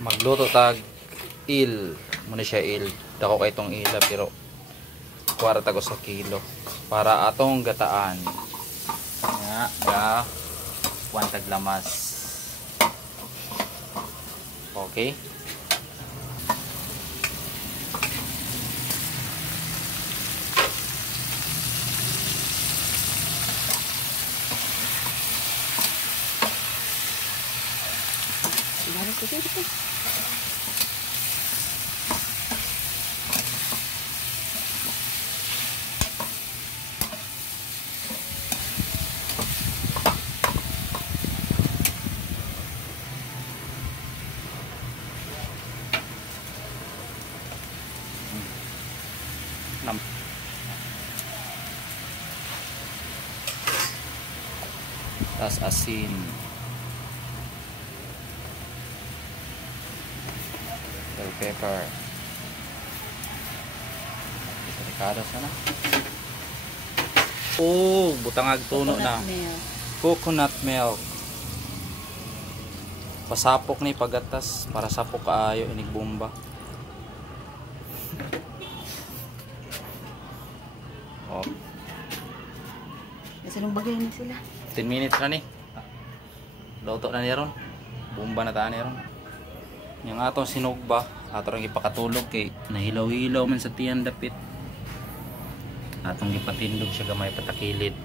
Magluto tag il muna siya il dako kay itong ila pero kwarta ko sa kilo para atong gataan nga ga kwantag lamas. Okay. Tas asin, bell pepper, delikado sana. Oh, butangag tuno na. Coconut milk. Pasapok ni pagatas para sapok kaayo inig bomba. Oh. Salong bagay na sila. 10 minutes na ni. Luto na niya ron. Bomba na taan niya ron. Yung atong sinugba, ato rin ipakatulog kay nahilaw-hilaw man sa tiyan dapit. Atong ipatindog siya gamay patakilid.